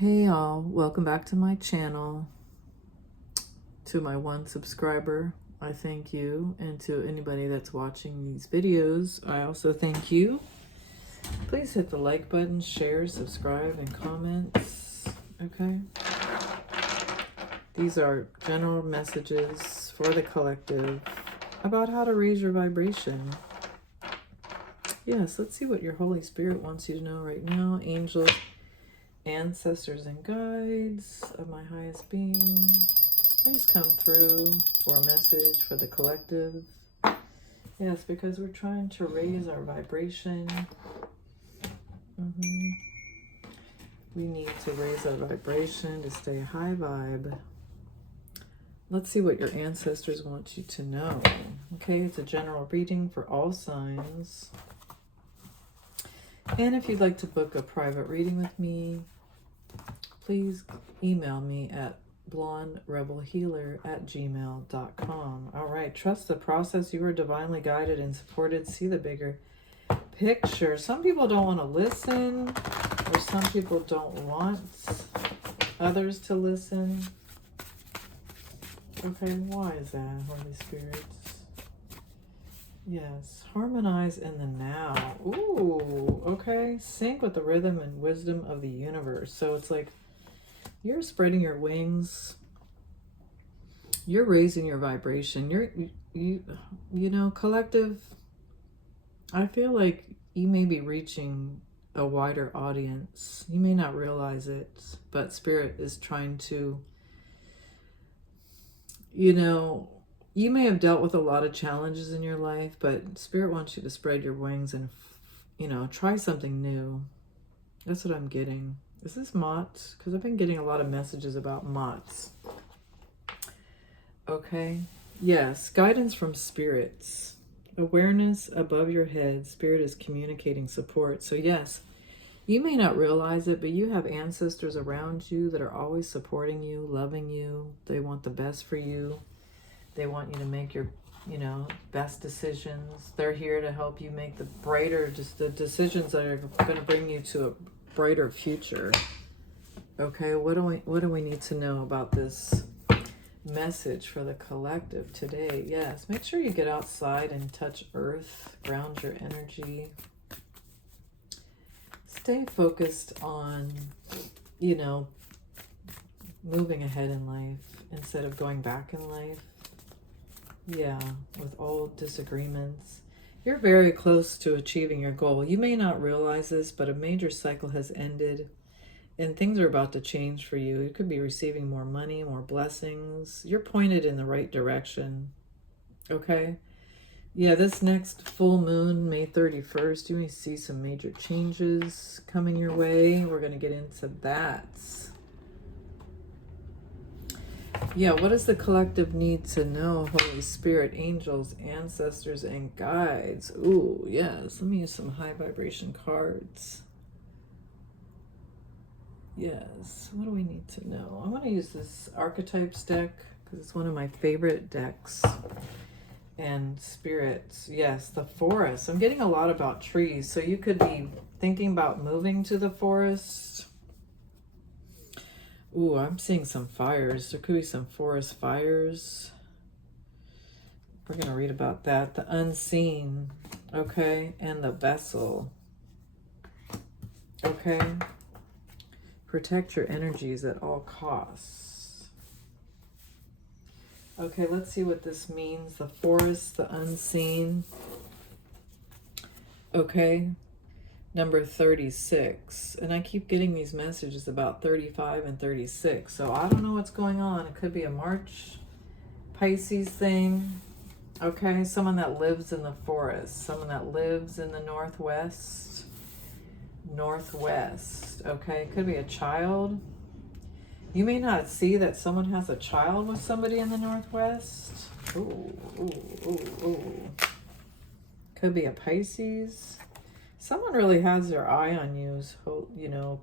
Hey y'all, welcome back to my channel. To my one subscriber, I thank you, and to anybody that's watching these videos, I also thank you. Please hit the like button, share, subscribe, and comments, okay? These are general messages for the collective about how to raise your vibration. Yes, let's see what your Holy Spirit wants you to know right now. Angels, ancestors, and guides of my highest being, please come through for a message for the collective. Yes, because we're trying to raise our vibration. We need to raise our vibration to stay high vibe. Let's see what your ancestors want you to know. Okay, it's a general reading for all signs. And if you'd like to book a private reading with me, please email me at blonderebelhealer@gmail.com. All right, trust the process. You are divinely guided and supported. See the bigger picture. Some people don't want to listen, or some people don't want others to listen. Okay, why is that, Holy Spirits? Yes, harmonize in the now. Ooh, okay. Sync with the rhythm and wisdom of the universe. So it's like you're spreading your wings. You're raising your vibration. You know, collective, I feel like you may be reaching a wider audience. You may not realize it, but Spirit is trying to, you know, you may have dealt with a lot of challenges in your life, but Spirit wants you to spread your wings and, you know, try something new. That's what I'm getting. Is this Mott? Because I've been getting a lot of messages about Motts. Okay. Yes, guidance from spirits. Awareness above your head. Spirit is communicating support. So yes, you may not realize it, but you have ancestors around you that are always supporting you, loving you. They want the best for you. They want you to make your, you know, best decisions. They're here to help you make the brighter, just the decisions that are going to bring you to a brighter future. Okay, what do we need to know about this message for the collective today? Yes, make sure you get outside and touch earth, ground your energy. Stay focused on, you know, moving ahead in life instead of going back in life. Yeah, with old disagreements. You're very close to achieving your goal. You may not realize this, but a major cycle has ended and things are about to change for you. You could be receiving more money, more blessings. You're pointed in the right direction. Okay? Yeah, this next full moon, May 31st, you may see some major changes coming your way. We're going to get into that. Yeah, what does the collective need to know? Holy Spirit, angels, ancestors, and guides. Ooh, yes. Let me use some high vibration cards. Yes, what do we need to know? I want to use this archetypes deck because it's one of my favorite decks. And spirits, yes, the forest. I'm getting a lot about trees. So you could be thinking about moving to the forest. Ooh, I'm seeing some fires. There could be some forest fires. We're going to read about that. The unseen, okay, and the vessel. Okay. Protect your energies at all costs. Okay, let's see what this means. The forest, the unseen. Okay. Number 36. And I keep getting these messages about 35 and 36. So I don't know what's going on. It could be a March Pisces thing. Okay, someone that lives in the forest. Someone that lives in the northwest. Okay, it could be a child. You may not see that someone has a child with somebody in the northwest. Ooh. Could be a Pisces. Someone really has their eye on you. So, you know,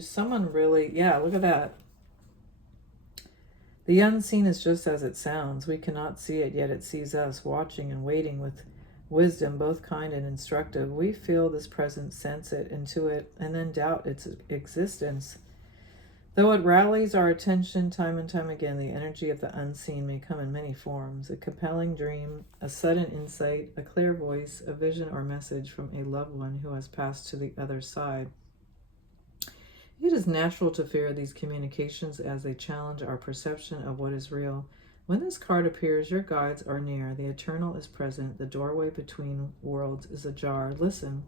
someone really, yeah, look at that. The unseen is just as it sounds. We cannot see it, yet it sees us, watching and waiting with wisdom, both kind and instructive. We feel this presence, sense it, intuit, and then doubt its existence. Though it rallies our attention time and time again, the energy of the unseen may come in many forms. A compelling dream, a sudden insight, a clear voice, a vision or message from a loved one who has passed to the other side. It is natural to fear these communications as they challenge our perception of what is real. When this card appears, your guides are near. The eternal is present. The doorway between worlds is ajar. Listen.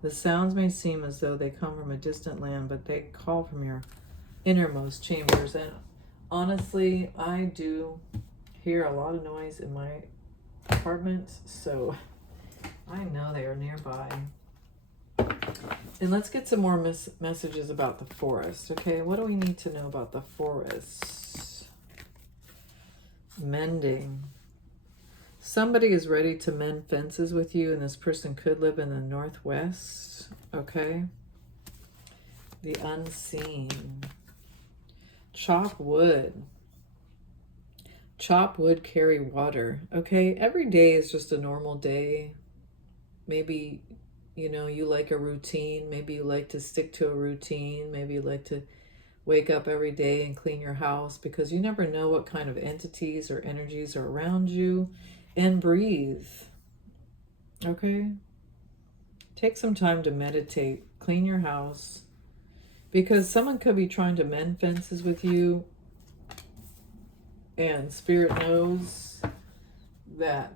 The sounds may seem as though they come from a distant land, but they call from your innermost chambers. And honestly, I do hear a lot of noise in my apartment, so I know they are nearby. And let's get some more messages about the forest. Okay, what do we need to know about the forest? Mending. Somebody is ready to mend fences with you, and this person could live in the Northwest. Okay. The unseen. Chop wood. Chop wood, carry water. Okay, every day is just a normal day. Maybe, you know, you like a routine. Maybe you like to stick to a routine. Maybe you like to wake up every day and clean your house, because you never know what kind of entities or energies are around you. And breathe. Okay? Take some time to meditate. Clean your house. Because someone could be trying to mend fences with you, and Spirit knows that,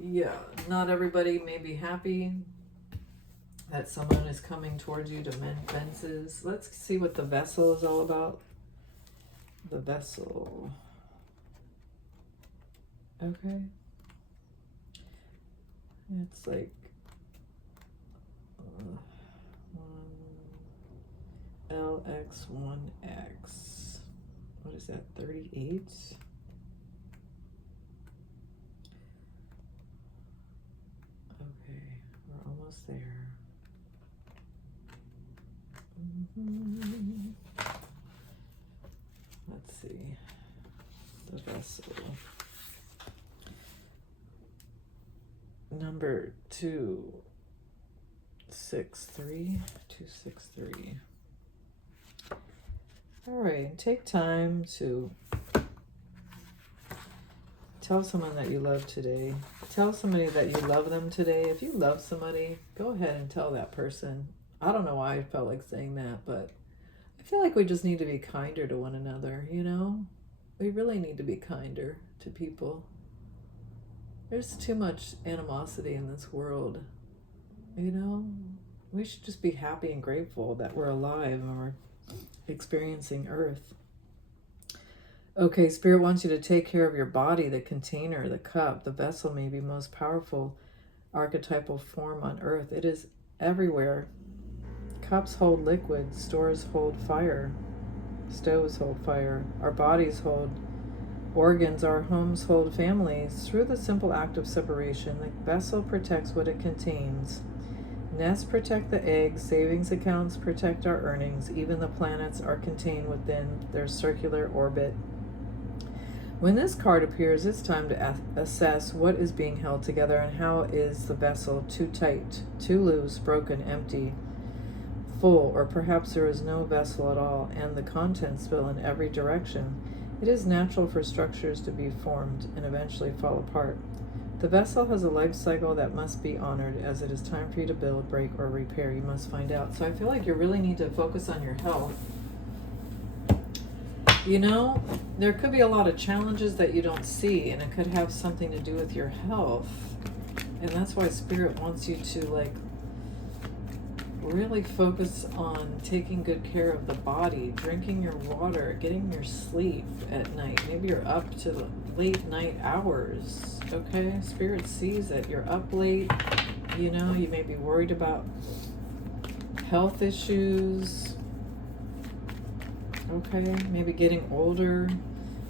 yeah, not everybody may be happy that someone is coming towards you to mend fences. Let's see what the vessel is all about. The vessel. Okay. It's like LX1X. What is that? 38? Okay, we're almost there. Let's see. The vessel. Number 263. 263. All right, take time to tell someone that you love today. Tell somebody that you love them today. If you love somebody, go ahead and tell that person. I don't know why I felt like saying that, but I feel like we just need to be kinder to one another, you know? We really need to be kinder to people. There's too much animosity in this world, you know? We should just be happy and grateful that we're alive and we're experiencing Earth. Okay, Spirit wants you to take care of your body, the container, the cup. The vessel may be most powerful archetypal form on Earth. It is everywhere. Cups hold liquid, stores hold fire, stoves hold fire, our bodies hold organs, our homes hold families. Through the simple act of separation, the vessel protects what it contains. Nests protect the eggs, savings accounts protect our earnings, even the planets are contained within their circular orbit. When this card appears, it's time to assess what is being held together and how is the vessel too tight, too loose, broken, empty, full, or perhaps there is no vessel at all and the contents spill in every direction. It is natural for structures to be formed and eventually fall apart. The vessel has a life cycle that must be honored. As it is time for you to build, break, or repair, you must find out. So I feel like you really need to focus on your health. You know, there could be a lot of challenges that you don't see, and it could have something to do with your health. And that's why Spirit wants you to, like, really focus on taking good care of the body, drinking your water, getting your sleep at night. Maybe you're up to the late night hours, okay? Spirit sees that you're up late. You know, you may be worried about health issues, okay? Maybe getting older.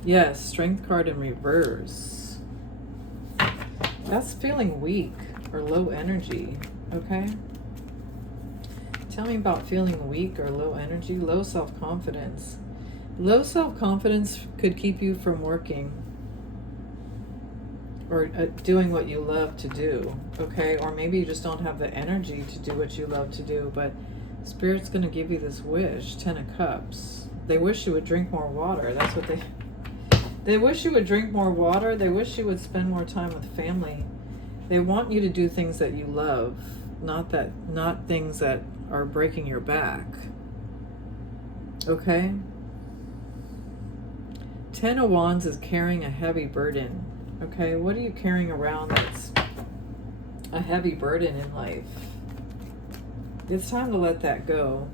Yes, Strength card in reverse. That's feeling weak or low energy, okay? Tell me about feeling weak or low energy. Low self-confidence. Low self-confidence could keep you from working or doing what you love to do, okay? Or maybe you just don't have the energy to do what you love to do. But Spirit's going to give you this wish. 10 of Cups. They wish you would drink more water. That's what they wish you would drink more water. They wish you would spend more time with family. They want you to do things that you love, not things that are breaking your back. Okay? 10 of Wands is carrying a heavy burden. Okay? What are you carrying around that's a heavy burden in life? It's time to let that go.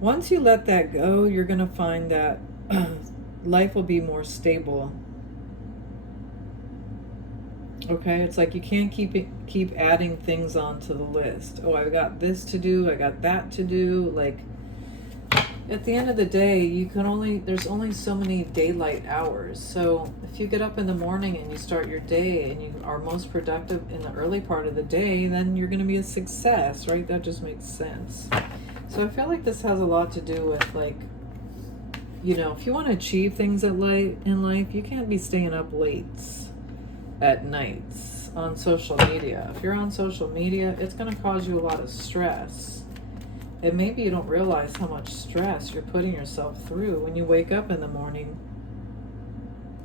Once you let that go, you're going to find that life will be more stable. Okay, it's like you can't keep adding things onto the list. Oh, I've got this to do, I got that to do. Like, at the end of the day, there's only so many daylight hours. So if you get up in the morning and you start your day and you are most productive in the early part of the day, then you're going to be a success, right? That just makes sense. So I feel like this has a lot to do with, like, you know, if you want to achieve things in life, you can't be staying up late at nights on social media. If you're on social media, it's going to cause you a lot of stress. And maybe you don't realize how much stress you're putting yourself through when you wake up in the morning.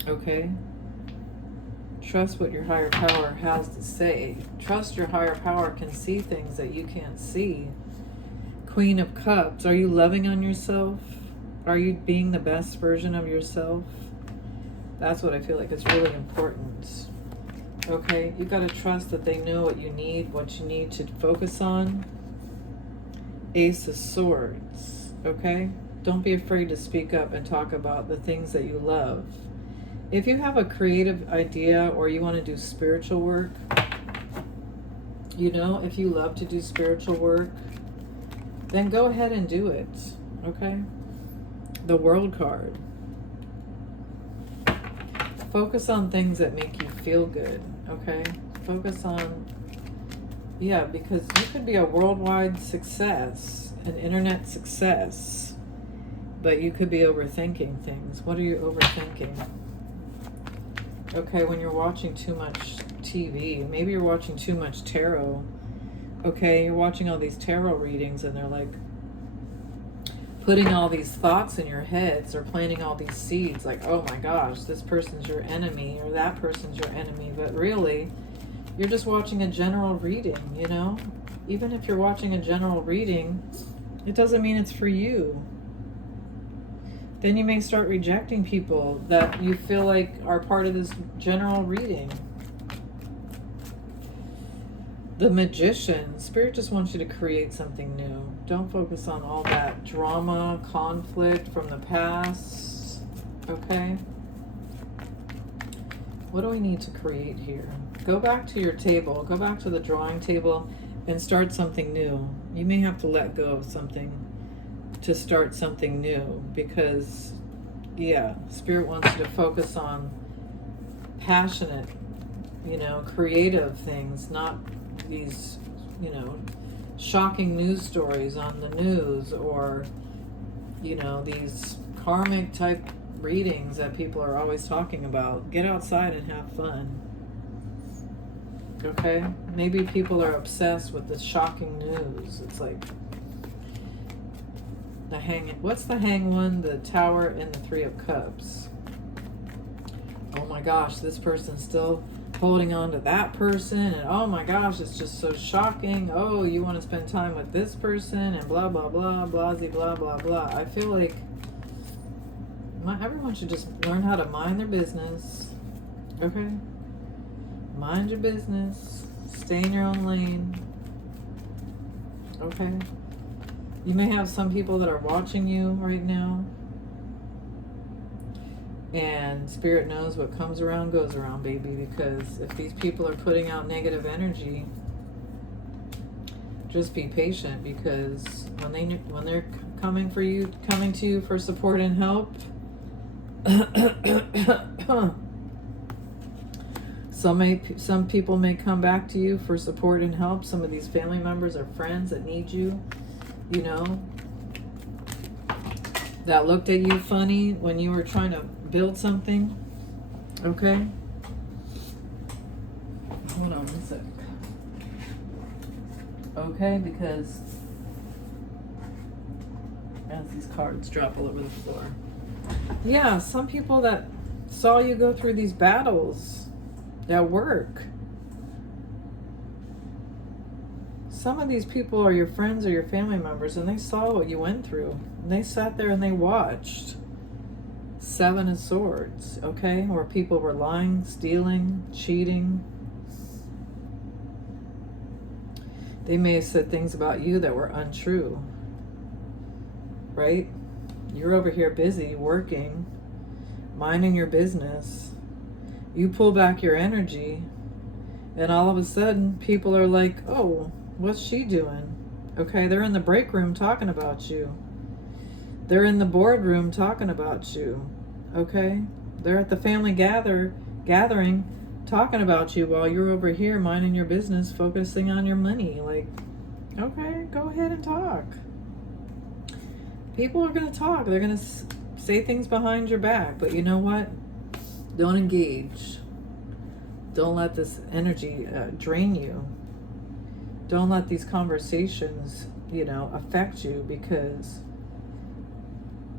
Okay? Trust what your higher power has to say. Trust your higher power can see things that you can't see. Queen of Cups. Are you loving on yourself? Are you being the best version of yourself? That's what I feel like is really important. Okay? You got to trust that they know what you need to focus on. Ace of Swords, okay? Don't be afraid to speak up and talk about the things that you love. If you have a creative idea or you want to do spiritual work, you know, if you love to do spiritual work, then go ahead and do it, okay? The World card. Focus on things that make you feel good, okay? Focus on... Yeah, because you could be a worldwide success, an internet success, but you could be overthinking things. What are you overthinking? Okay, when you're watching too much TV, maybe you're watching too much tarot. Okay, you're watching all these tarot readings and they're like putting all these thoughts in your heads or planting all these seeds like, oh my gosh, this person's your enemy or that person's your enemy, but really... You're just watching a general reading, you know? Even if you're watching a general reading, it doesn't mean it's for you. Then you may start rejecting people that you feel like are part of this general reading. The Magician. Spirit just wants you to create something new. Don't focus on all that drama, conflict from the past. Okay? What do we need to create here? Go back to your table. Go back to the drawing table and start something new. You may have to let go of something to start something new because, yeah, Spirit wants you to focus on passionate, you know, creative things, not these, you know, shocking news stories on the news or, you know, these karmic type readings that people are always talking about. Get outside and have fun. Okay? Maybe people are obsessed with the shocking news. It's like the what's the hang one? The Tower and the Three of Cups. Oh my gosh, this person's still holding on to that person, and oh my gosh, it's just so shocking. Oh, you want to spend time with this person and blah blah blah, blasey blah blah blah. I feel like everyone should just learn how to mind their business. Okay? Mind your business. Stay in your own lane. Okay? You may have some people that are watching you right now. And Spirit knows what comes around goes around, baby. Because if these people are putting out negative energy, just be patient. Because when they're coming to you for support and help, some people may come back to you for support and help. Some of these family members or friends that need you, you know, that looked at you funny when you were trying to build something. Okay? Hold on one sec. Okay, because as these cards drop all over the floor. Yeah, some people that saw you go through these battles at work. Some of these people are your friends or your family members, and they saw what you went through. And they sat there and they watched. Seven of Swords, okay? Where people were lying, stealing, cheating. They may have said things about you that were untrue, right? You're over here busy working, minding your business. You pull back your energy, and all of a sudden, people are like, oh, what's she doing? Okay, they're in the break room talking about you. They're in the boardroom talking about you. Okay? They're at the family gathering talking about you while you're over here minding your business, focusing on your money. Like, okay, go ahead and talk. People are going to talk. They're going to say things behind your back. But you know what? Don't engage. Don't let this energy drain you. Don't let these conversations, affect you, because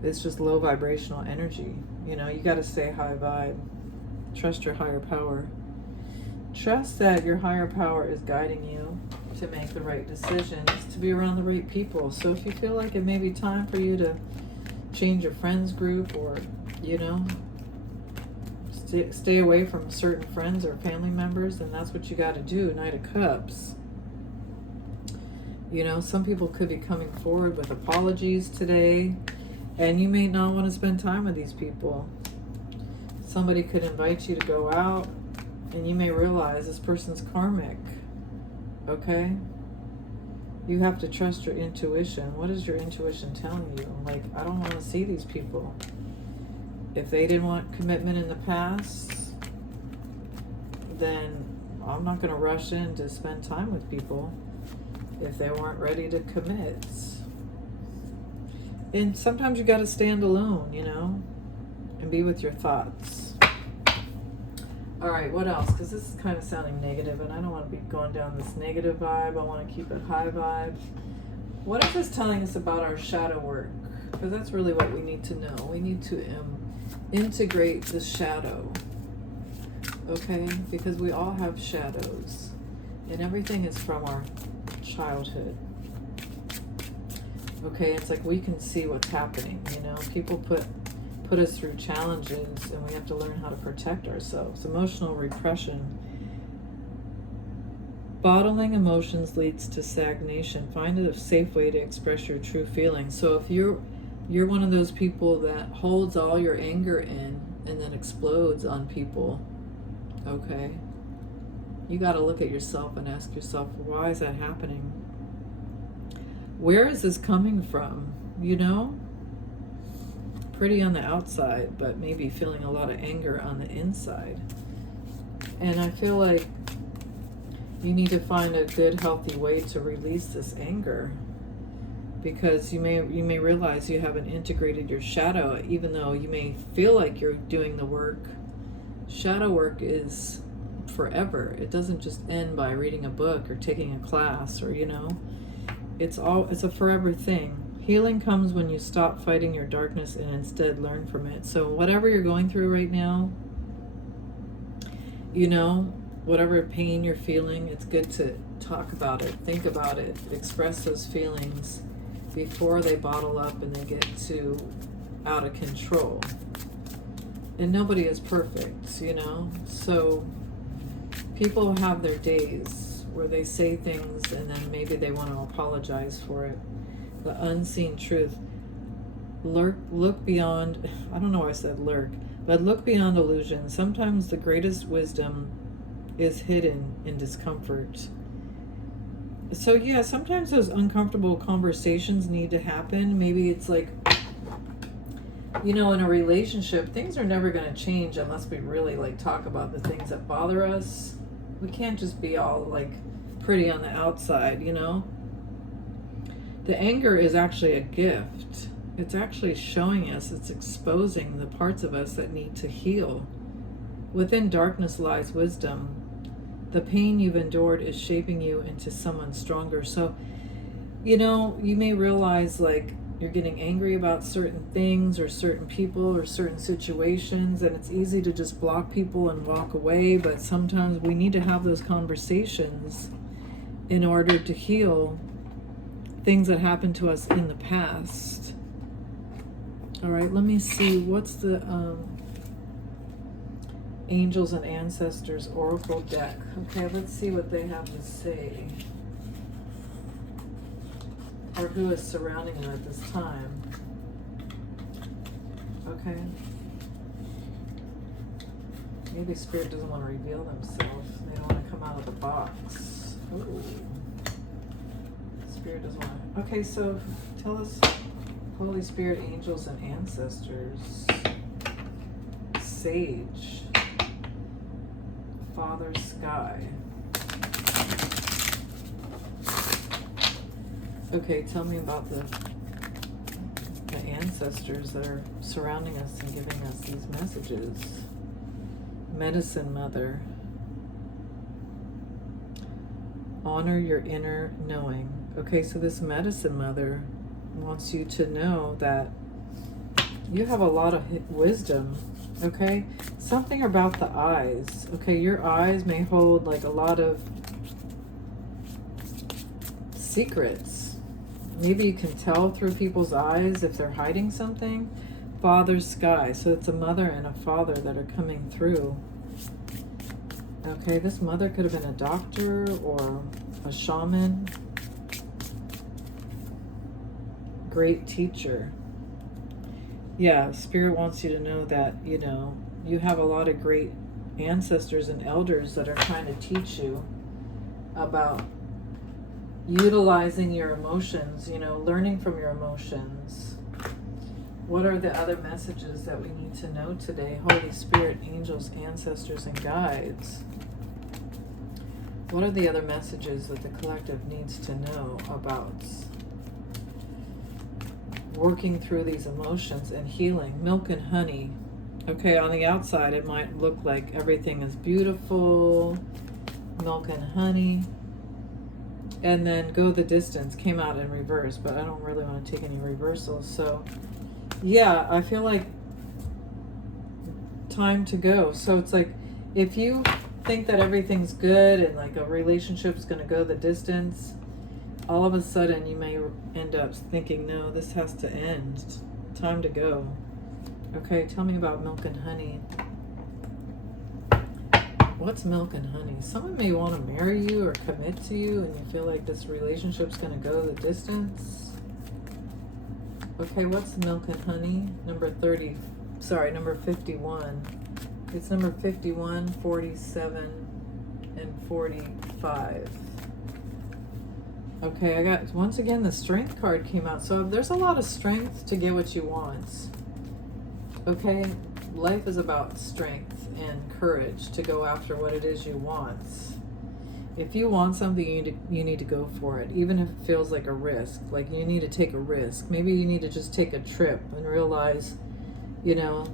it's just low vibrational energy. You got to stay high vibe. Trust your higher power. Trust that your higher power is guiding you to make the right decisions, to be around the right people. So if you feel like it may be time for you to change your friends group, or, stay away from certain friends or family members, then that's what you got to do. Knight of Cups. Some people could be coming forward with apologies today, and you may not want to spend time with these people. Somebody could invite you to go out, and you may realize this person's karmic. Okay? You have to trust your intuition. What is your intuition telling you? Like, I don't want to see these people. If they didn't want commitment in the past, then I'm not going to rush in to spend time with people if they weren't ready to commit. And sometimes you got to stand alone, and be with your thoughts. All right, what else? Because this is kind of sounding negative, and I don't want to be going down this negative vibe. I want to keep it high vibe. What is this telling us about our shadow work? Because that's really what we need to know. We need to integrate the shadow, okay? Because we all have shadows, and everything is from our childhood. Okay, it's like we can see what's happening, People put us through challenges, and we have to learn how to protect ourselves. Emotional repression. Bottling emotions leads to stagnation. Find a safe way to express your true feelings. So if you're one of those people that holds all your anger in and then explodes on people, okay, you got to look at yourself and ask yourself, why is that happening? Where is this coming from? Pretty on the outside, but maybe feeling a lot of anger on the inside. And I feel like you need to find a good, healthy way to release this anger, because you may realize you haven't integrated your shadow, even though you may feel like you're doing the work. Shadow work is forever. It doesn't just end by reading a book or taking a class, or it's a forever thing. Healing comes when you stop fighting your darkness and instead learn from it. So whatever you're going through right now, whatever pain you're feeling, it's good to talk about it, think about it, express those feelings before they bottle up and they get too out of control. And nobody is perfect, So people have their days where they say things and then maybe they want to apologize for it. The unseen truth. Look beyond, I don't know why I said lurk, but look beyond illusion. Sometimes the greatest wisdom is hidden in discomfort. So yeah, sometimes those uncomfortable conversations need to happen. Maybe it's like, in a relationship, things are never going to change unless we really talk about the things that bother us. We can't just be all pretty on the outside, The anger is actually a gift. It's actually showing us, it's exposing the parts of us that need to heal. Within darkness lies wisdom. The pain you've endured is shaping you into someone stronger. So, you may realize You're getting angry about certain things or certain people or certain situations, and it's easy to just block people and walk away, but sometimes we need to have those conversations in order to heal things that happened to us in the past. All right, let me see. What's the Angels and Ancestors Oracle deck? Okay, let's see what they have to say. Or who is surrounding you at this time. Okay. Maybe Spirit doesn't want to reveal themselves. They don't want to come out of the box. Oh. Spirit doesn't want to. Okay, so tell us, Holy Spirit, Angels, and Ancestors. Sage. Father Sky. Okay, tell me about the ancestors that are surrounding us and giving us these messages. Medicine Mother. Honor your inner knowing. Okay, so this Medicine Mother wants you to know that you have a lot of wisdom. Okay, something about the eyes. Okay, your eyes may hold like a lot of secrets. Maybe you can tell through people's eyes if they're hiding something. Father Sky. So it's a mother and a father that are coming through. Okay, this mother could have been a doctor or a shaman. Great teacher. Yeah, Spirit wants you to know that, you know, you have a lot of great ancestors and elders that are trying to teach you about utilizing your emotions, you know, learning from your emotions. What are the other messages that we need to know today? Holy Spirit, angels, ancestors, and guides. What are the other messages that the collective needs to know about working through these emotions and healing? Milk and honey. Okay, on the outside it might look like everything is beautiful, milk and honey. And then Go the Distance came out in reverse, but I don't really want to take any reversals. So yeah, I feel like time to go. So it's like, if you think that everything's good and like a relationship's going to go the distance, all of a sudden you may end up thinking, no, this has to end. Time to go. Okay, tell me about milk and honey. What's milk and honey? Someone may want to marry you or commit to you and you feel like this relationship's going to go the distance. Okay, what's milk and honey? Number 51. It's number 51, 47, and 45. Okay, I got, once again, the Strength card came out. So there's a lot of strength to get what you want. Okay, life is about strength and courage to go after what it is you want. If you want something, you need to go for it, even if it feels like a risk. Like you need to take a risk. Maybe you need to just take a trip and realize, you know,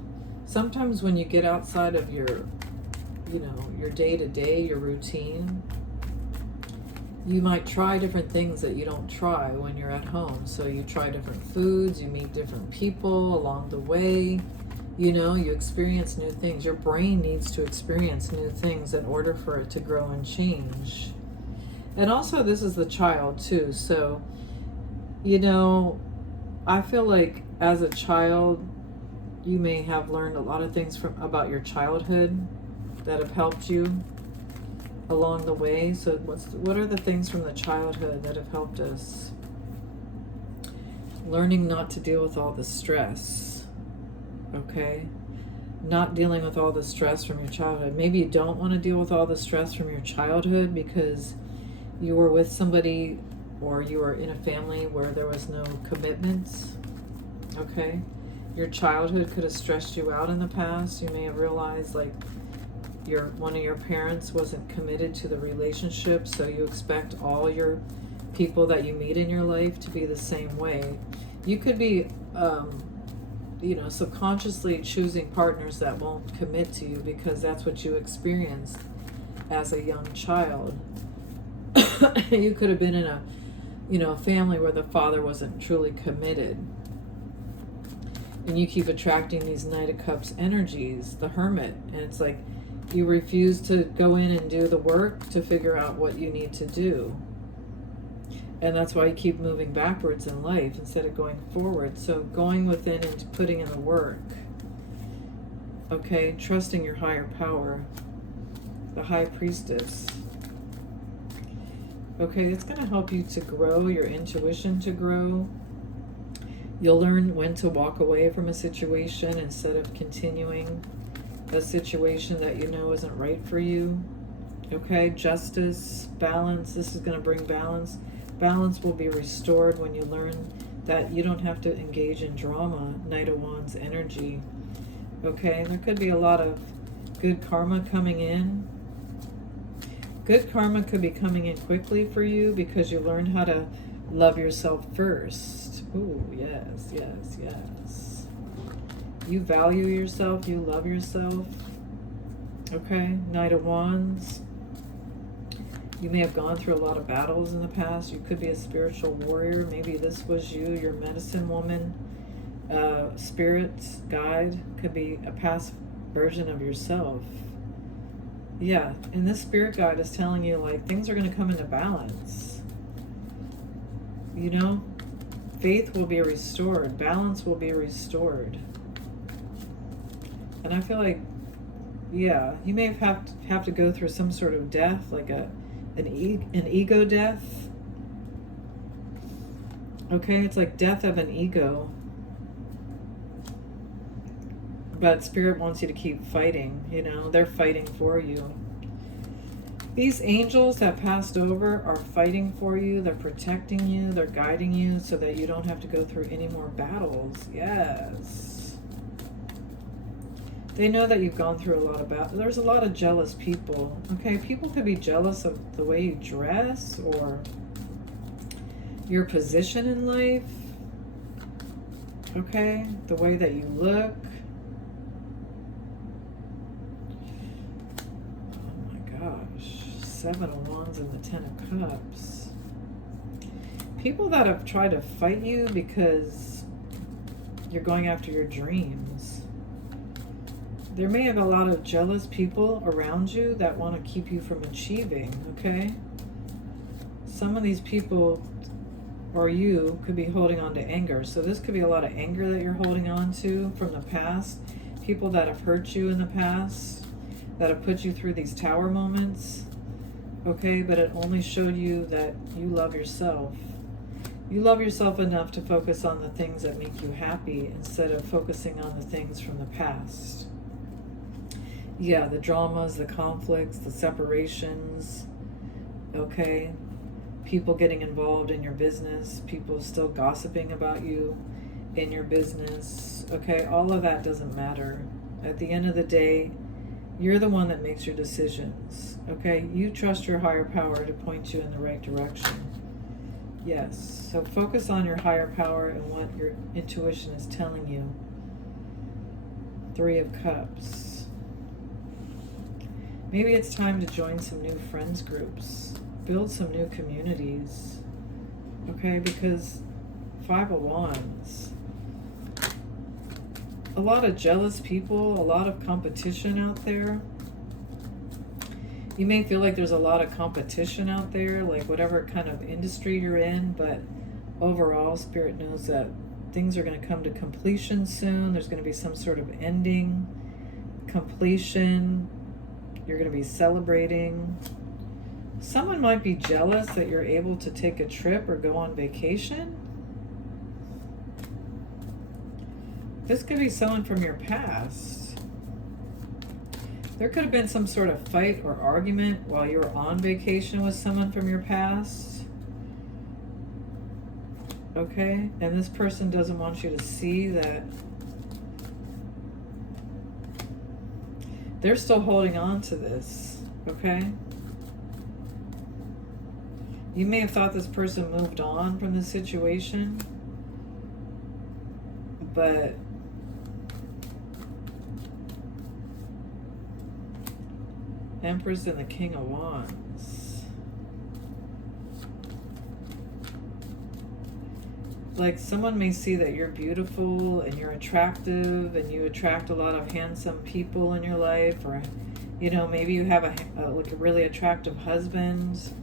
sometimes when you get outside of your, you know, your day-to-day, your routine, you might try different things that you don't try when you're at home. So you try different foods, you meet different people along the way. You know, you experience new things. Your brain needs to experience new things in order for it to grow and change. And also, this is the child too. So, you know, I feel like as a child, you may have learned a lot of things about your childhood that have helped you along the way. So what are the things from the childhood that have helped us? Learning not to deal with all the stress. Okay, not dealing with all the stress from your childhood. Maybe you don't want to deal with all the stress from your childhood because you were with somebody or you were in a family where there was no commitments. Okay, your childhood could have stressed you out in the past. You may have realized like one of your parents wasn't committed to the relationship, so you expect all your people that you meet in your life to be the same way. You could be you know, subconsciously choosing partners that won't commit to you because that's what you experienced as a young child. You could have been in you know, a family where the father wasn't truly committed. And you keep attracting these Knight of Cups energies, the Hermit. And it's like you refuse to go in and do the work to figure out what you need to do. And that's why you keep moving backwards in life instead of going forward. So going within and putting in the work. Okay, trusting your higher power. The High Priestess. Okay, it's going to help you to grow, your intuition to grow. You'll learn when to walk away from a situation instead of continuing a situation that you know isn't right for you. Okay, justice, balance. This is going to bring balance. Balance will be restored when you learn that you don't have to engage in drama. Knight of Wands energy. Okay, there could be a lot of good karma coming in. Good karma could be coming in quickly for you because you learned how to love yourself first. Ooh, yes, yes, yes. You value yourself. You love yourself. Okay, Knight of Wands. You may have gone through a lot of battles in the past. You could be a spiritual warrior. Maybe this was you, your medicine woman. Spirit's guide could be a past version of yourself. Yeah, and this spirit guide is telling you, like, things are going to come into balance. You know, faith will be restored. Balance will be restored. And I feel like, yeah, you may have to go through some sort of death, like an ego death. Okay, it's like death of an ego. But Spirit wants you to keep fighting, you know. They're fighting for you. These angels that passed over are fighting for you. They're protecting you. They're guiding you so that you don't have to go through any more battles. Yes. They know that you've gone through a lot of battles. There's a lot of jealous people. Okay, people could be jealous of the way you dress or your position in life. Okay, the way that you look. Seven of Wands and the Ten of Cups. People that have tried to fight you because you're going after your dreams. There may have a lot of jealous people around you that want to keep you from achieving, okay? Some of these people or you could be holding on to anger. So this could be a lot of anger that you're holding on to from the past. People that have hurt you in the past, that have put you through these tower moments. Okay, but it only showed you that you love yourself. You love yourself enough to focus on the things that make you happy instead of focusing on the things from the past. Yeah, the dramas, the conflicts, the separations. Okay, people getting involved in your business, people still gossiping about you in your business. Okay, all of that doesn't matter. At the end of the day, you're the one that makes your decisions, okay? You trust your higher power to point you in the right direction. Yes, so focus on your higher power and what your intuition is telling you. Three of Cups. Maybe it's time to join some new friends groups. Build some new communities, okay? Because Five of Wands. A lot of jealous people, a lot of competition out there. You may feel like there's a lot of competition out there, like whatever kind of industry you're in, but overall, Spirit knows that things are going to come to completion soon. There's going to be some sort of ending, completion. You're going to be celebrating. Someone might be jealous that you're able to take a trip or go on vacation. This could be someone from your past. There could have been some sort of fight or argument while you were on vacation with someone from your past. Okay? And this person doesn't want you to see that they're still holding on to this. Okay? You may have thought this person moved on from the situation, but Empress and the King of Wands. like someone may see that you're beautiful and you're attractive and you attract a lot of handsome people in your life, or you know, maybe you have like a really attractive husband,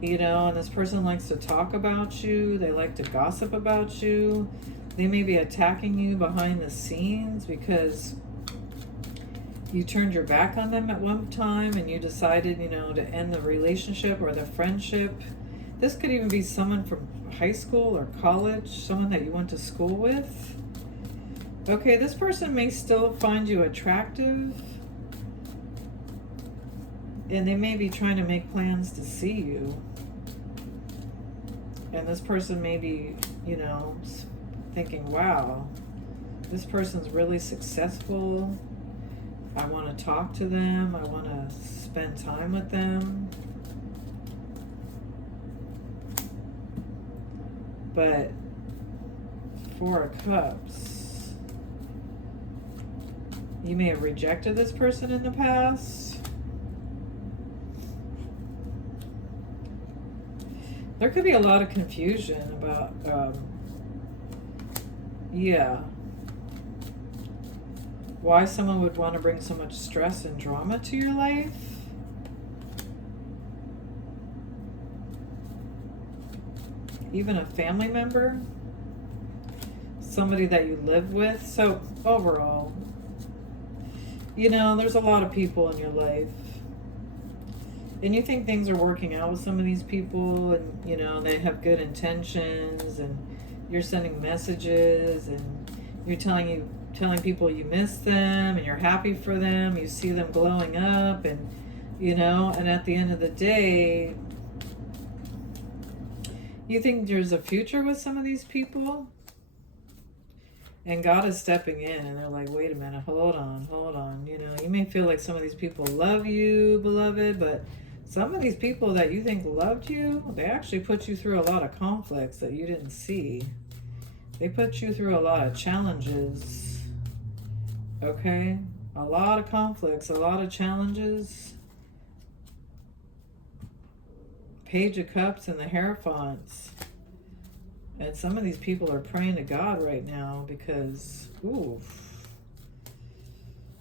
you know, and this person likes to talk about you, they like to gossip about you, they may be attacking you behind the scenes because you turned your back on them at one time and you decided, you know, to end the relationship or the friendship. This could even be someone from high school or college, someone that you went to school with. Okay, this person may still find you attractive, and they may be trying to make plans to see you. And this person may be, you know, thinking, wow, this person's really successful. I want to talk to them. I want to spend time with them. But Four of Cups, you may have rejected this person in the past. There could be a lot of confusion about, why someone would want to bring so much stress and drama to your life. Even a family member, somebody that you live with. So overall, you know, there's a lot of people in your life, and you think things are working out with some of these people, and you know, they have good intentions, and you're sending messages, and you're telling people you miss them and you're happy for them, you see them glowing up, and you know, and at the end of the day, you think there's a future with some of these people, and God is stepping in, and they're like, wait a minute, hold on. You know, you may feel like some of these people love you, beloved, but some of these people that you think loved you, they actually put you through a lot of conflicts that you didn't see. They put you through a lot of challenges, okay? A lot of conflicts, a lot of challenges. Page of Cups and the Hierophants. And some of these people are praying to God right now because, oof.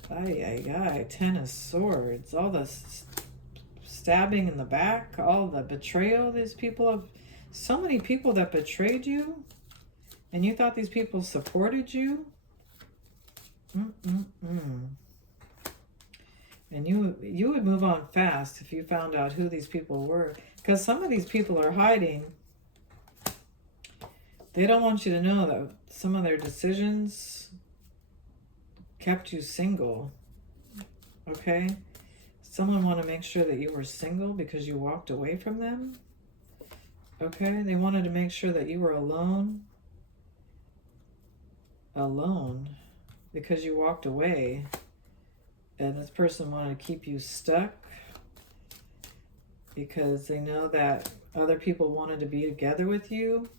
Ten of Swords. All the stabbing in the back, all the betrayal these people have. So many people that betrayed you, and you thought these people supported you. And you would move on fast if you found out who these people were. Because some of these people are hiding. They don't want you to know that some of their decisions kept you single. Okay? Someone wanted to make sure that you were single because you walked away from them. Okay? They wanted to make sure that you were alone. Alone. Because you walked away. And this person wanted to keep you stuck. Because they know that other people wanted to be together with you.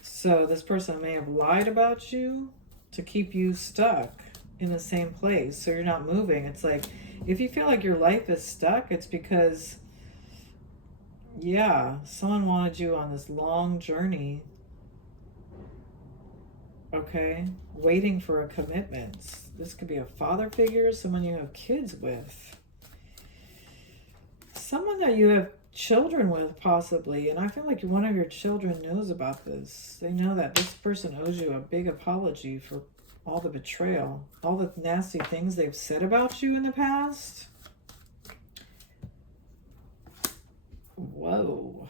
So this person may have lied about you to keep you stuck in the same place, so you're not moving. It's like, if you feel like your life is stuck, it's because, yeah, someone wanted you on this long journey, okay, waiting for a commitment. This could be a father figure, someone you have kids with, someone that you have children with, possibly. And I feel like one of your children knows about this. They know that this person owes you a big apology for all the betrayal, all the nasty things they've said about you in the past. Whoa.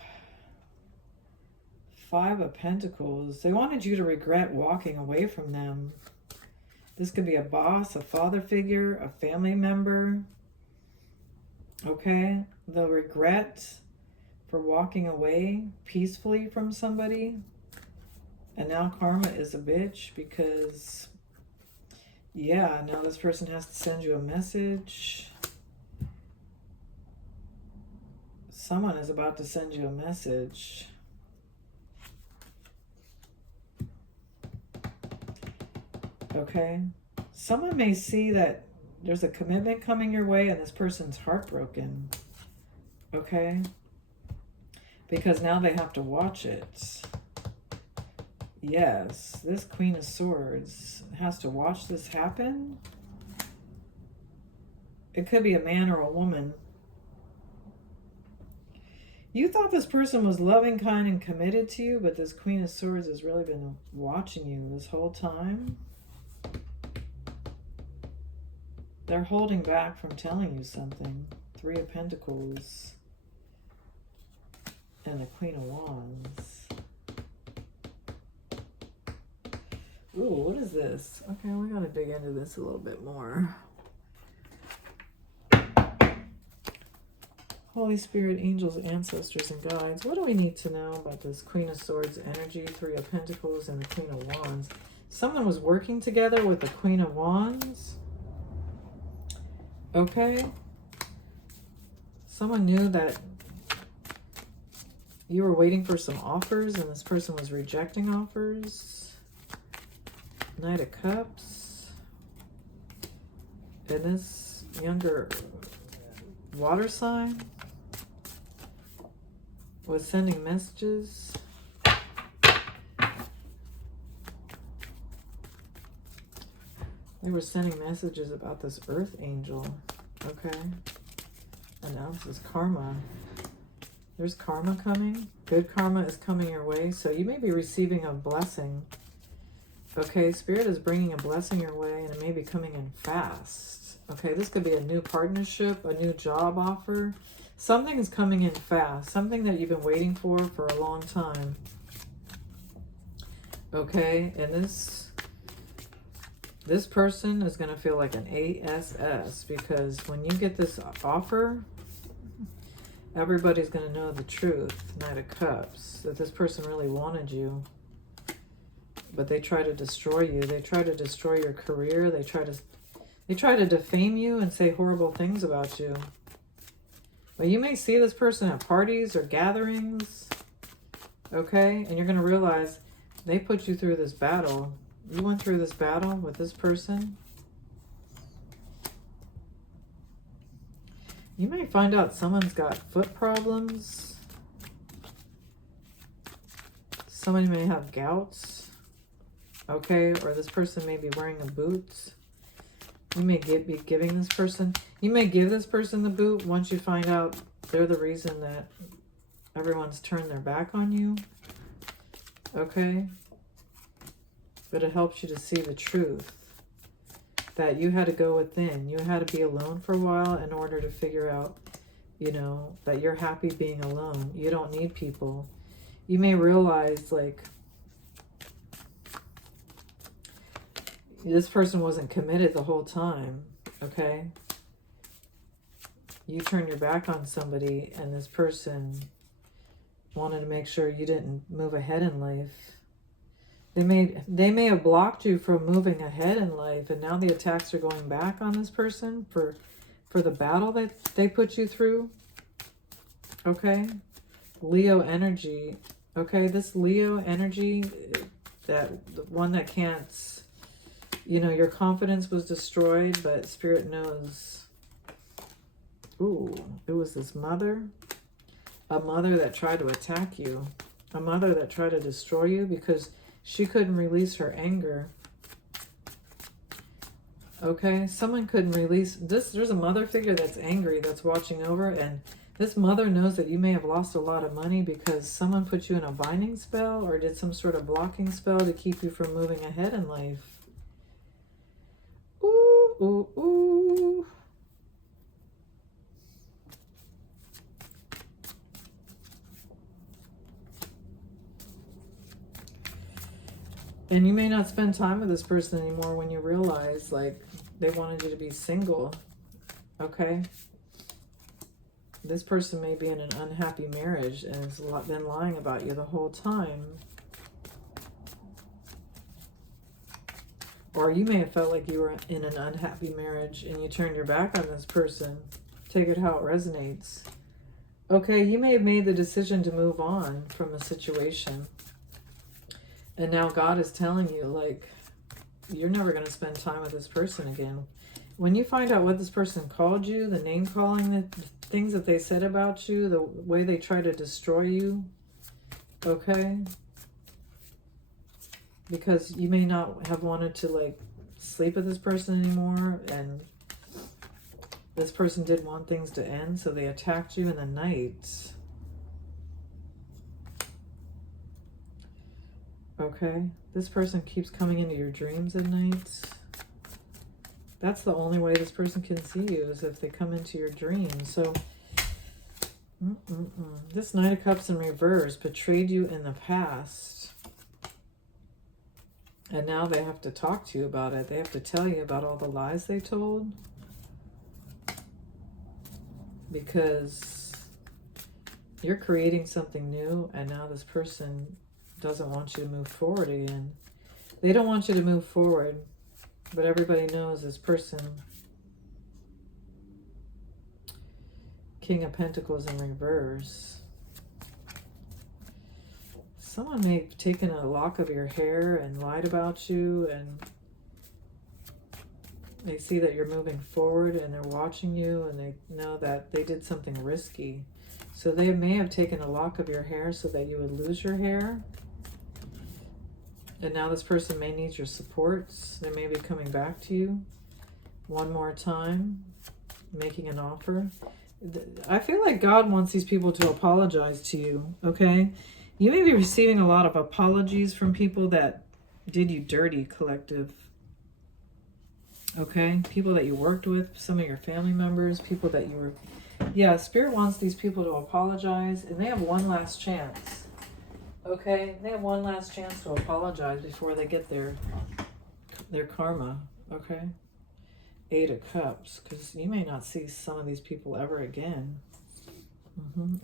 Five of Pentacles. They wanted you to regret walking away from them. This could be a boss, a father figure, a family member. Okay, the regret for walking away peacefully from somebody. And now karma is a bitch because, yeah, now this person has to send you a message. Someone is about to send you a message. Okay, someone may see that there's a commitment coming your way and this person's heartbroken. Okay, because now they have to watch it. Yes, this Queen of Swords has to watch this happen. It could be a man or a woman. You thought this person was loving, kind, and committed to you, but this Queen of Swords has really been watching you this whole time. They're holding back from telling you something. Three of Pentacles and the Queen of Wands. Ooh, what is this? Okay, we gotta dig into this a little bit more. Holy Spirit, angels, ancestors, and guides. What do we need to know about this Queen of Swords energy, Three of Pentacles, and the Queen of Wands? Someone was working together with the Queen of Wands. Okay. Someone knew that you were waiting for some offers and this person was rejecting offers. Knight of Cups. And this younger water sign was sending messages. They were sending messages about this earth angel. Okay. And now this is karma. There's karma coming. Good karma is coming your way. So you may be receiving a blessing. Okay, Spirit is bringing a blessing your way and it may be coming in fast. Okay, this could be a new partnership, a new job offer. Something is coming in fast. Something that you've been waiting for a long time. Okay, and this person is going to feel like an ASS because when you get this offer, everybody's going to know the truth. Knight of Cups, that this person really wanted you, but they try to destroy you. They try to destroy your career. They try to defame you and say horrible things about you. But you may see this person at parties or gatherings, okay? And you're going to realize they put you through this battle. You went through this battle with this person. You may find out someone's got foot problems. Somebody may have gouts, okay? Or this person may be wearing a boot. You may be giving this person, you may give this person the boot once you find out they're the reason that everyone's turned their back on you, okay? But it helps you to see the truth, that you had to go within. You had to be alone for a while in order to figure out, you know, that you're happy being alone. You don't need people. You may realize, like, this person wasn't committed the whole time, okay? You turned your back on somebody and this person wanted to make sure you didn't move ahead in life. They may have blocked you from moving ahead in life, and now the attacks are going back on this person for the battle that they put you through. Okay? Leo energy. Okay, this Leo energy, that the one that can't, you know, your confidence was destroyed, but Spirit knows. Ooh, it was this mother. A mother that tried to attack you. A mother that tried to destroy you because she couldn't release her anger. Okay, someone couldn't release this. There's a mother figure that's angry, that's watching over, and this mother knows that you may have lost a lot of money because someone put you in a binding spell or did some sort of blocking spell to keep you from moving ahead in life. Ooh, ooh, ooh. And you may not spend time with this person anymore when you realize, like, they wanted you to be single, okay? This person may be in an unhappy marriage and has been lying about you the whole time. Or you may have felt like you were in an unhappy marriage and you turned your back on this person. Take it how it resonates. Okay, you may have made the decision to move on from a situation. And now God is telling you, like, you're never going to spend time with this person again. When you find out what this person called you, the name calling things that they said about you, the way they try to destroy you, okay? Because you may not have wanted to, like, sleep with this person anymore, and this person did want things to end, so they attacked you in the night. Okay? This person keeps coming into your dreams at night. That's the only way this person can see you, is if they come into your dreams. So, this Knight of Cups in reverse betrayed you in the past. And now they have to talk to you about it. They have to tell you about all the lies they told. Because you're creating something new, and now this person doesn't want you to move forward again. They don't want you to move forward, but everybody knows this person, King of Pentacles in reverse. Someone may have taken a lock of your hair and lied about you, and they see that you're moving forward, and they're watching you, and they know that they did something risky. So they may have taken a lock of your hair so that you would lose your hair. And now this person may need your supports. They may be coming back to you one more time, making an offer. I feel like God wants these people to apologize to you, okay? You may be receiving a lot of apologies from people that did you dirty, collective. Okay? People that you worked with, some of your family members, people that you were... Yeah, Spirit wants these people to apologize, and they have one last chance. Okay? They have one last chance to apologize before they get their karma. Okay? 8 of Cups, because you may not see some of these people ever again.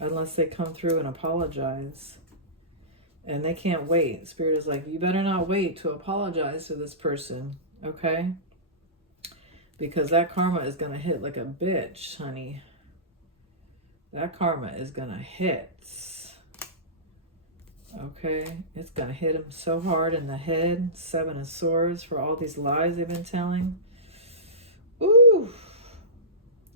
Unless they come through and apologize. And they can't wait. Spirit is like, you better not wait to apologize to this person. Okay? Because that karma is going to hit like a bitch, honey. That karma is going to hit. Okay? It's going to hit him so hard in the head. 7 of Swords for all these lies they've been telling. Ooh.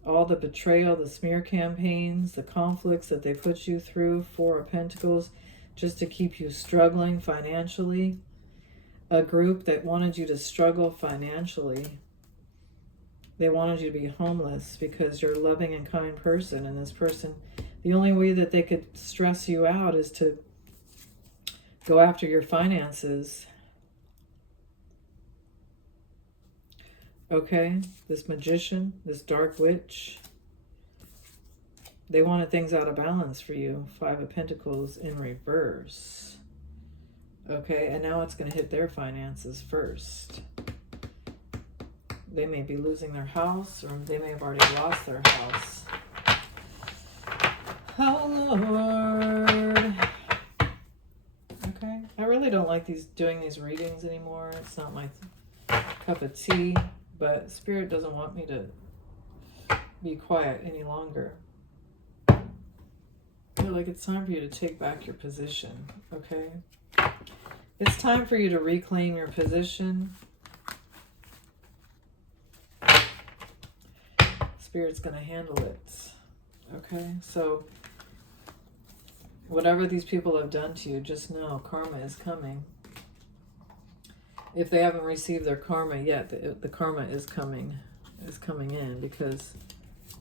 All the betrayal, the smear campaigns, the conflicts that they put you through. 4 of Pentacles. Just to keep you struggling financially. A group that wanted you to struggle financially. They wanted you to be homeless because you're a loving and kind person. And this person, the only way that they could stress you out is to go after your finances. Okay? This magician, this dark witch. They wanted things out of balance for you. 5 of Pentacles in reverse. Okay? And now it's going to hit their finances first. They may be losing their house, or they may have already lost their house. Oh, Lord. Okay. I really don't like doing these readings anymore. It's not my cup of tea, but Spirit doesn't want me to be quiet any longer. I feel like it's time for you to take back your position, okay? It's time for you to reclaim your position. Spirit's going to handle it. Okay? So, whatever these people have done to you, just know karma is coming. If they haven't received their karma yet, the karma is coming in, because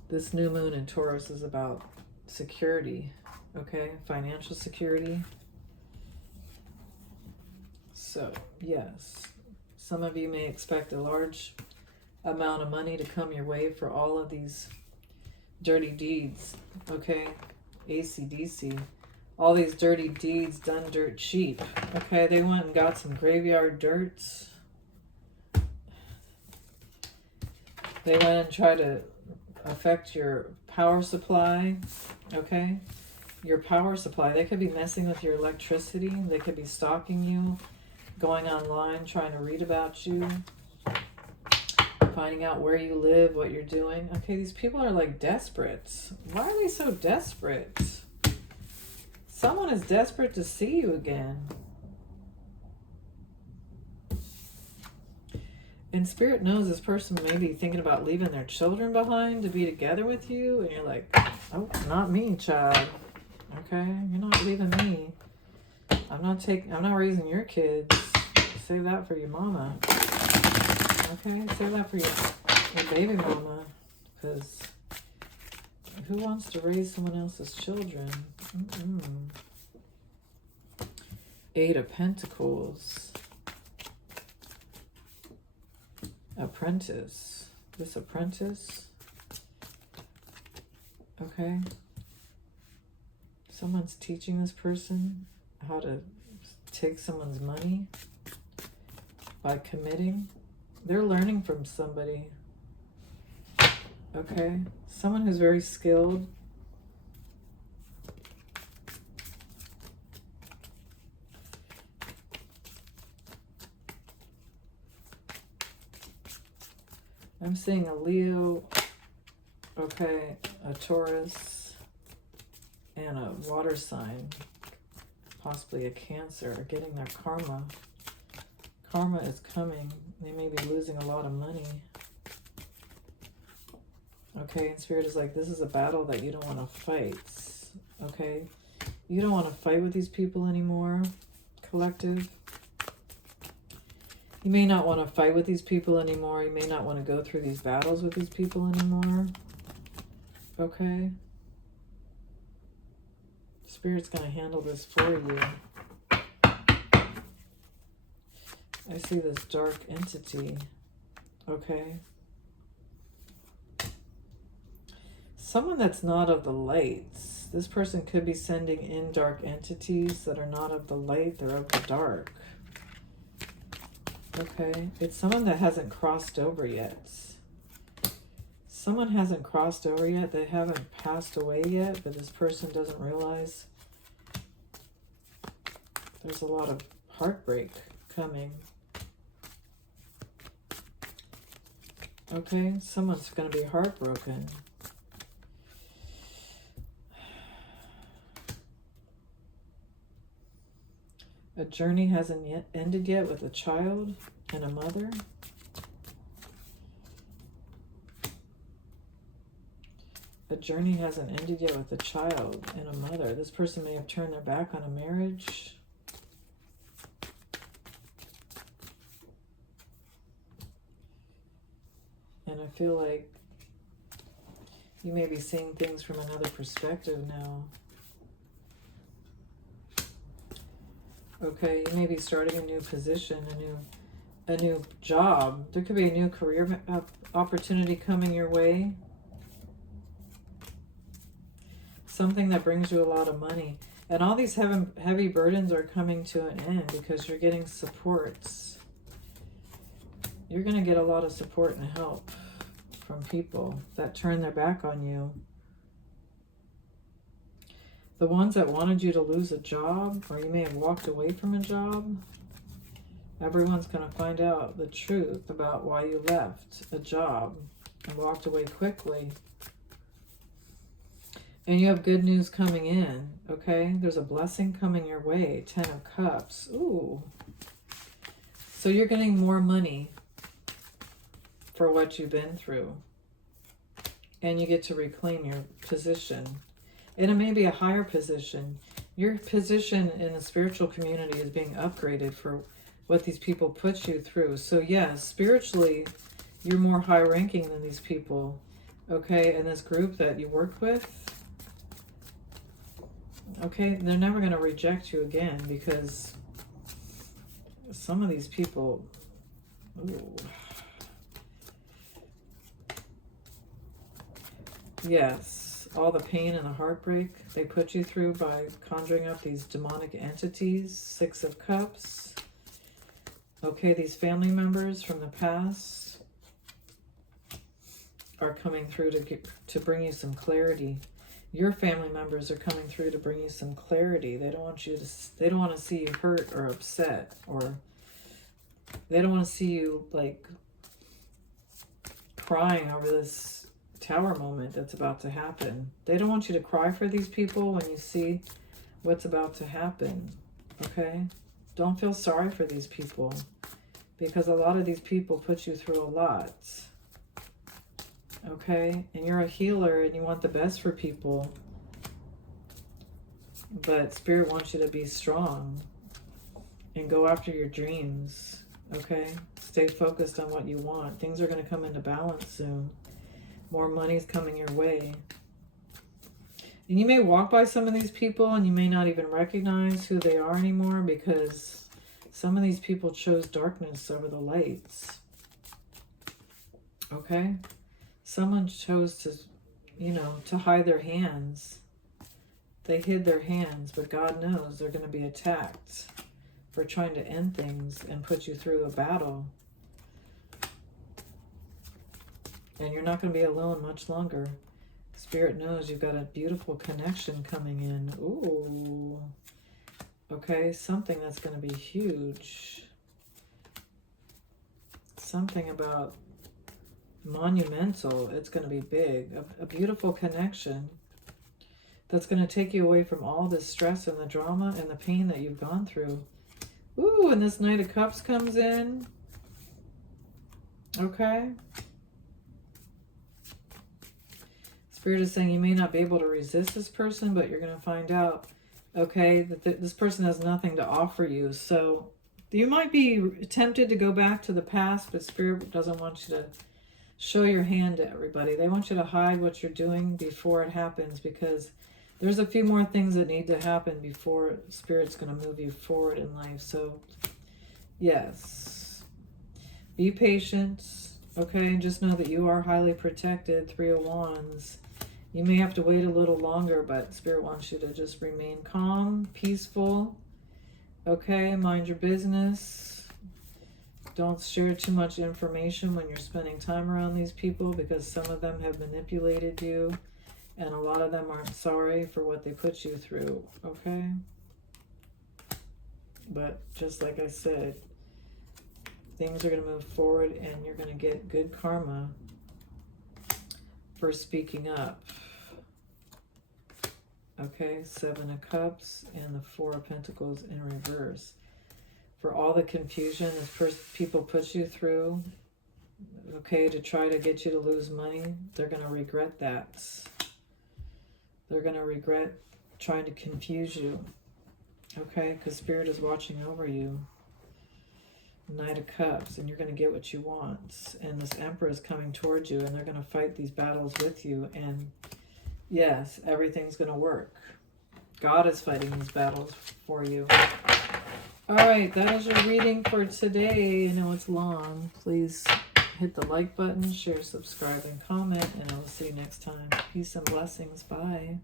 this new moon in Taurus is about security. Okay? Financial security. So, yes. Some of you may expect a large amount of money to come your way for all of these dirty deeds, okay? AC/DC. All these dirty deeds done dirt cheap, okay? They went and got some graveyard dirts. They went and tried to affect your power supply, okay? Your power supply. They could be messing with your electricity. They could be stalking you, going online, trying to read about you, finding out where you live, what you're doing. Okay, these people are like desperate. Why are they so desperate? Someone is desperate to see you again. And Spirit knows this person may be thinking about leaving their children behind to be together with you. And you're like, Oh, not me, child. Okay, you're not leaving me. I'm not raising your kids. Save that for your mama. Okay, save that for your baby mama. Because who wants to raise someone else's children? Eight of Pentacles. Apprentice. This apprentice. Okay. Someone's teaching this person how to take someone's money by committing. They're learning from somebody. Okay. Someone who's very skilled. I'm seeing a Leo, okay, a Taurus, and a water sign, possibly a Cancer, are getting their karma. Karma is coming. They may be losing a lot of money. Okay, and Spirit is like, this is a battle that you don't want to fight. Okay, you don't want to fight with these people anymore, collective. You may not want to fight with these people anymore. You may not want to go through these battles with these people anymore. Okay? Spirit's going to handle this for you. I see this dark entity. Okay? Someone that's not of the lights. This person could be sending in dark entities that are not of the light. They're of the dark. Okay, it's someone that hasn't crossed over yet. Someone hasn't crossed over yet. They haven't passed away yet, but this person doesn't realize there's a lot of heartbreak coming. Okay, someone's going to be heartbroken. A journey hasn't yet ended yet with a child and a mother. A journey hasn't ended yet with a child and a mother. This person may have turned their back on a marriage. And I feel like you may be seeing things from another perspective now. Okay, you may be starting a new position, a new job. There could be a new career opportunity coming your way. Something that brings you a lot of money. And all these heavy burdens are coming to an end because you're getting supports. You're going to get a lot of support and help from people that turn their back on you. The ones that wanted you to lose a job, or you may have walked away from a job, everyone's going to find out the truth about why you left a job and walked away quickly. And you have good news coming in, okay? There's a blessing coming your way. 10 of Cups. Ooh. So you're getting more money for what you've been through. And you get to reclaim your position. And it may be a higher position. Your position in the spiritual community is being upgraded for what these people put you through. So yes, spiritually, you're more high ranking than these people. Okay, and this group that you work with, okay, they're never going to reject you again because some of these people, ooh. Yes. All the pain and the heartbreak they put you through by conjuring up these demonic entities. 6 of Cups. Okay, these family members from the past are coming through to bring you some clarity. Your family members are coming through to bring you some clarity. They don't want to see you hurt or upset, or they don't want to see you like crying over this tower moment that's about to happen. They don't want you to cry for these people when you see what's about to happen. Okay? Don't feel sorry for these people because a lot of these people put you through a lot. Okay? And you're a healer and you want the best for people. But Spirit wants you to be strong and go after your dreams. Okay? Stay focused on what you want. Things are going to come into balance soon. More money's coming your way. And you may walk by some of these people and you may not even recognize who they are anymore, because some of these people chose darkness over the lights. Okay? Someone chose to, you know, to hide their hands. They hid their hands, but God knows they're going to be attacked for trying to end things and put you through a battle. And you're not going to be alone much longer. Spirit knows you've got a beautiful connection coming in. Ooh. Okay, something that's going to be huge. Something about monumental. It's going to be big. A beautiful connection that's going to take you away from all this stress and the drama and the pain that you've gone through. Ooh, and this Knight of Cups comes in. Okay. Spirit is saying you may not be able to resist this person, but you're going to find out, okay, that this person has nothing to offer you. So you might be tempted to go back to the past, but Spirit doesn't want you to show your hand to everybody. They want you to hide what you're doing before it happens, because there's a few more things that need to happen before Spirit's going to move you forward in life. So, yes. Be patient, okay? And just know that you are highly protected. 3 of Wands. You may have to wait a little longer, but Spirit wants you to just remain calm, peaceful, okay? Mind your business. Don't share too much information when you're spending time around these people, because some of them have manipulated you, and a lot of them aren't sorry for what they put you through, okay? But just like I said, things are going to move forward and you're going to get good karma for speaking up. Okay, 7 of Cups and the 4 of Pentacles in reverse. For all the confusion that people put you through, okay, to try to get you to lose money, they're going to regret that. They're going to regret trying to confuse you, okay, because Spirit is watching over you. Knight of Cups, and you're going to get what you want. And this Emperor is coming towards you, and they're going to fight these battles with you. And yes, everything's going to work. God is fighting these battles for you. All right, that is your reading for today. I know it's long. Please hit the like button, share, subscribe, and comment, and I will see you next time. Peace and blessings. Bye.